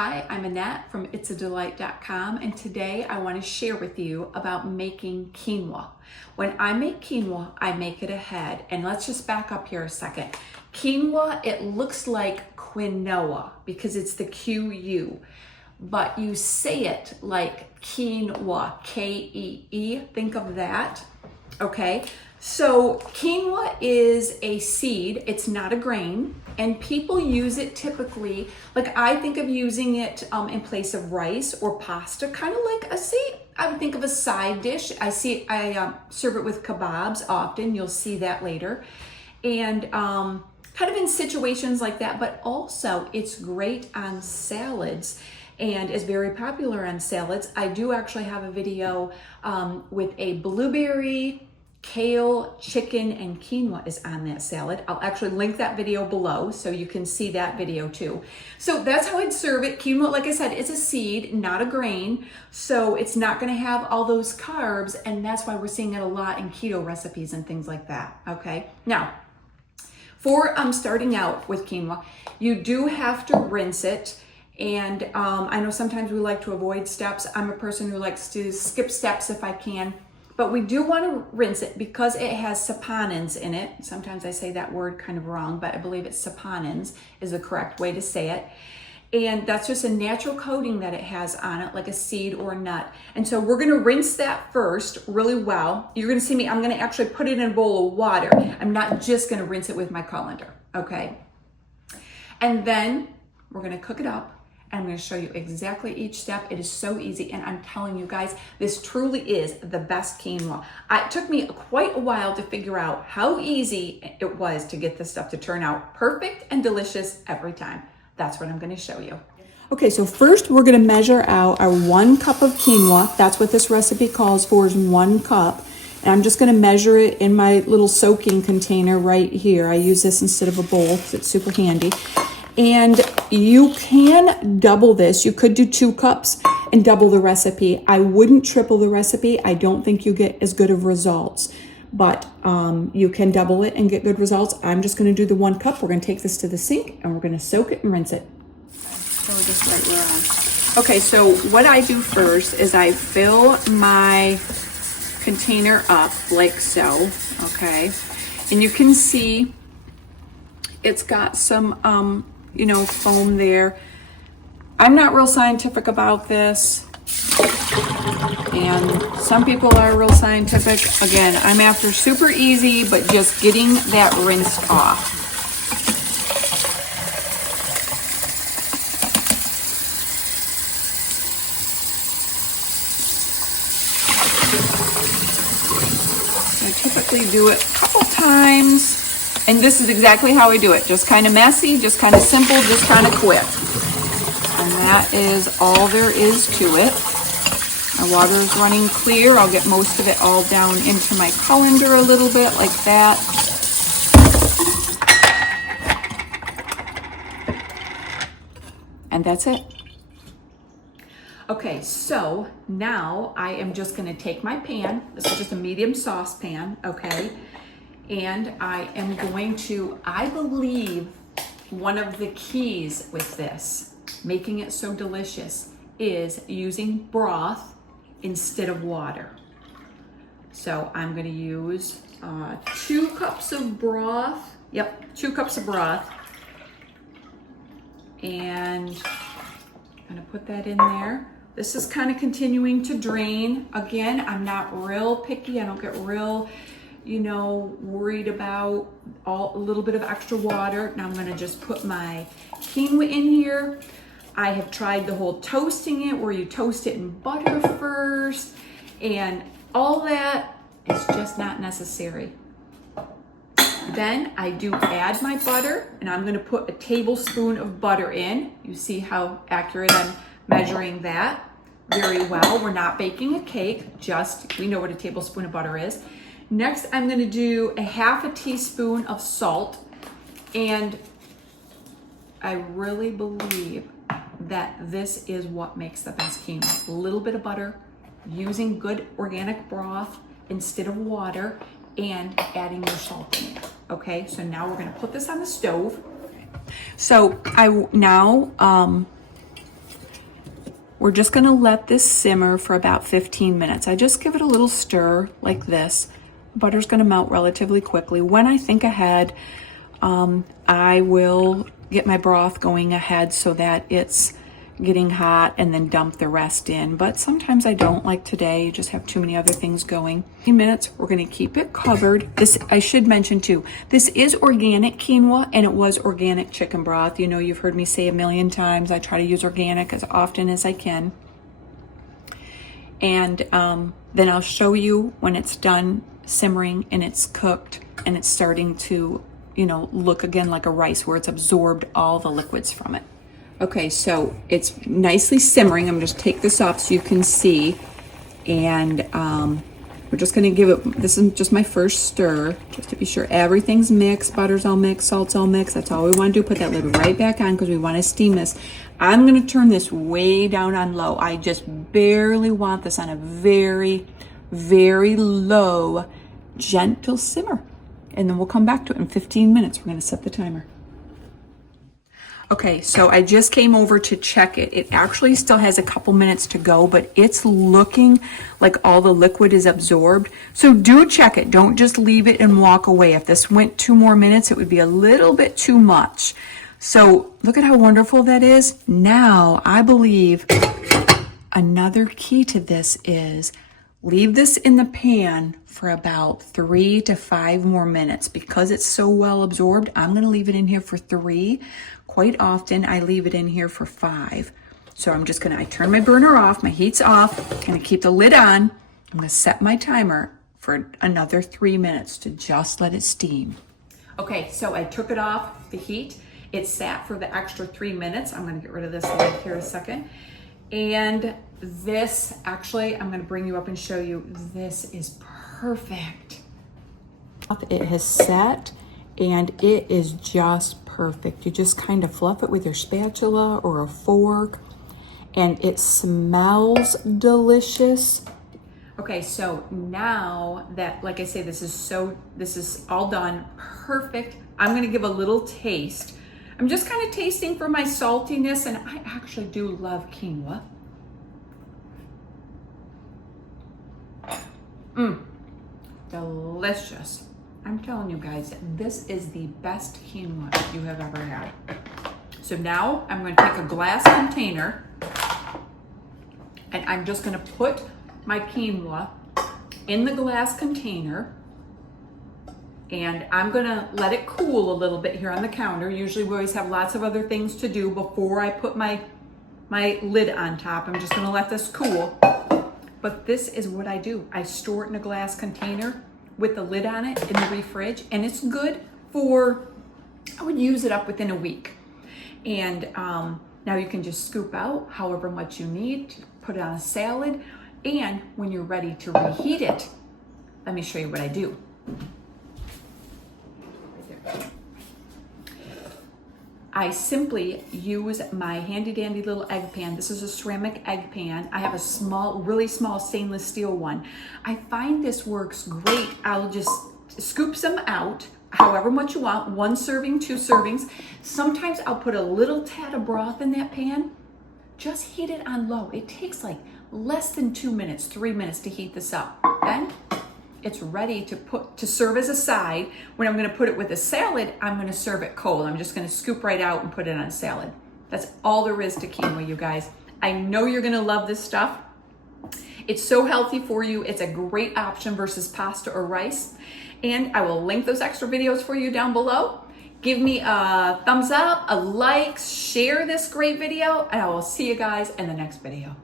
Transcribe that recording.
Hi, I'm Annette from it'sadelight.com, and today I want to share with you about making quinoa. When I make quinoa, I make it ahead. And let's just back up here a second. Quinoa, it looks like quinoa because it's the Q-U, but you say it like quinoa, K-E-E. Think of that, okay? So quinoa is a seed, it's not a grain, and people use it typically, like I think of using it in place of rice or pasta, kind of like I would think of a side dish. I serve it with kebabs often, you'll see that later. And kind of in situations like that, but also it's great on salads and is very popular on salads. I do actually have a video with a blueberry, kale, chicken, and quinoa is on that salad. I'll actually link that video below so you can see that video too. So that's how I'd serve it. Quinoa, like I said, is a seed, not a grain. So it's not gonna have all those carbs, and that's why we're seeing it a lot in keto recipes and things like that, okay? Now, for starting out with quinoa, you do have to rinse it. And I know sometimes we like to avoid steps. I'm a person who likes to skip steps if I can. But we do want to rinse it because it has saponins in it. Sometimes I say that word kind of wrong, but I believe it's saponins is the correct way to say it. And that's just a natural coating that it has on it, like a seed or a nut. And so we're going to rinse that first really well. You're going to see me, I'm going to actually put it in a bowl of water. I'm not just going to rinse it with my colander, okay? And then we're going to cook it up. And I'm going to show you exactly each step. It is so easy, and I'm telling you guys, this truly is the best quinoa. It took me quite a while to figure out how easy it was to get this stuff to turn out perfect and delicious every time. That's what I'm going to show you. Okay, so first we're going to measure out our 1 cup of quinoa. That's what this recipe calls for, is 1 cup. And I'm just going to measure it in my little soaking container right here. I use this instead of a bowl because it's super handy. And you can double this. You could do 2 cups and double the recipe. I wouldn't triple the recipe. I don't think you get as good of results, but you can double it and get good results. I'm just gonna do the 1 cup. We're gonna take this to the sink and we're gonna soak it and rinse it. So just right where I'm. Okay, so what I do first is I fill my container up like so, okay? And you can see it's got some, foam there. I'm not real scientific about this, and some people are real scientific. Again, I'm after super easy, but just getting that rinsed off. I typically do it a couple times. And this is exactly how I do it. Just kind of messy, just kind of simple, just kind of quick. And that is all there is to it. My water is running clear. I'll get most of it all down into my colander a little bit like that. And that's it. Okay, so now I am just gonna take my pan. This is just a medium saucepan, okay? And I am going to, I believe one of the keys with this, making it so delicious, is using broth instead of water. So I'm gonna use 2 cups of broth. Yep, 2 cups of broth. And I'm gonna put that in there. This is kind of continuing to drain. Again, I'm not real picky. I don't get real worried about a little bit of extra water. Now I'm gonna just put my quinoa in here. I have tried the whole toasting it, where you toast it in butter first, and all that is just not necessary. Then I do add my butter, and I'm gonna put a tablespoon of butter in. You see how accurate I'm measuring that very well. We're not baking a cake, we know what a tablespoon of butter is. Next, I'm gonna do a 1/2 teaspoon of salt, and I really believe that this is what makes the best quinoa. A little bit of butter, using good organic broth instead of water, and adding your salt in there, okay? So now we're gonna put this on the stove. So I now we're just gonna let this simmer for about 15 minutes. I just give it a little stir like this. Butter's gonna melt relatively quickly. When I think ahead, I will get my broth going ahead so that it's getting hot and then dump the rest in. But sometimes I don't, like today, you just have too many other things going. 15 minutes, we're gonna keep it covered. This, I should mention too, this is organic quinoa and it was organic chicken broth. You know, you've heard me say a million times, I try to use organic as often as I can. And then I'll show you when it's done simmering and it's cooked and it's starting to, you know, look again like a rice where it's absorbed all the liquids from it. Okay, so it's nicely simmering. I'm gonna just take this off so you can see. And we're just gonna give it, this is just my first stir, just to be sure everything's mixed, butter's all mixed, salt's all mixed. That's all we wanna do, put that lid right back on because we wanna steam this. I'm gonna turn this way down on low. I just barely want this on a very, very low, gentle simmer. And then we'll come back to it in 15 minutes. We're gonna set the timer. Okay, so I just came over to check it. It actually still has a couple minutes to go, but it's looking like all the liquid is absorbed. So do check it. Don't just leave it and walk away. If this went 2 more minutes, it would be a little bit too much. So look at how wonderful that is. Now, I believe another key to this is leave this in the pan for about 3 to 5 more minutes. Because it's so well absorbed, I'm gonna leave it in here for 3. Quite often, I leave it in here for 5. So I'm just gonna, I turn my burner off, my heat's off, I'm gonna keep the lid on. I'm gonna set my timer for another 3 minutes to just let it steam. Okay, so I took it off the heat. It sat for the extra 3 minutes. I'm gonna get rid of this lid here a second. And this, actually, I'm gonna bring you up and show you, this is perfect. It has set and it is just perfect. You just kind of fluff it with your spatula or a fork and it smells delicious. Okay, so now that, like I say, this is all done, perfect. I'm gonna give a little taste. I'm just kind of tasting for my saltiness, and I actually do love quinoa. Delicious. I'm telling you guys, this is the best quinoa you have ever had. So now I'm going to take a glass container and I'm just going to put my quinoa in the glass container and I'm going to let it cool a little bit here on the counter. Usually we always have lots of other things to do before I put my lid on top. I'm just going to let this cool. But this is what I do. I store it in a glass container with the lid on it in the fridge, and it's good for, I would use it up within a week. And now you can just scoop out however much you need to put it on a salad. And when you're ready to reheat it, let me show you what I do. I simply use my handy dandy little egg pan. This is a ceramic egg pan. I have a small, really small stainless steel one. I find this works great. I'll just scoop some out, however much you want, 1 serving, 2 servings. Sometimes I'll put a little tad of broth in that pan. Just heat it on low. It takes like less than 2 minutes, 3 minutes to heat this up. Then it's ready to serve as a side. When I'm gonna put it with a salad, I'm gonna serve it cold. I'm just gonna scoop right out and put it on a salad. That's all there is to quinoa, you guys. I know you're gonna love this stuff. It's so healthy for you. It's a great option versus pasta or rice. And I will link those extra videos for you down below. Give me a thumbs up, a like, share this great video, and I will see you guys in the next video.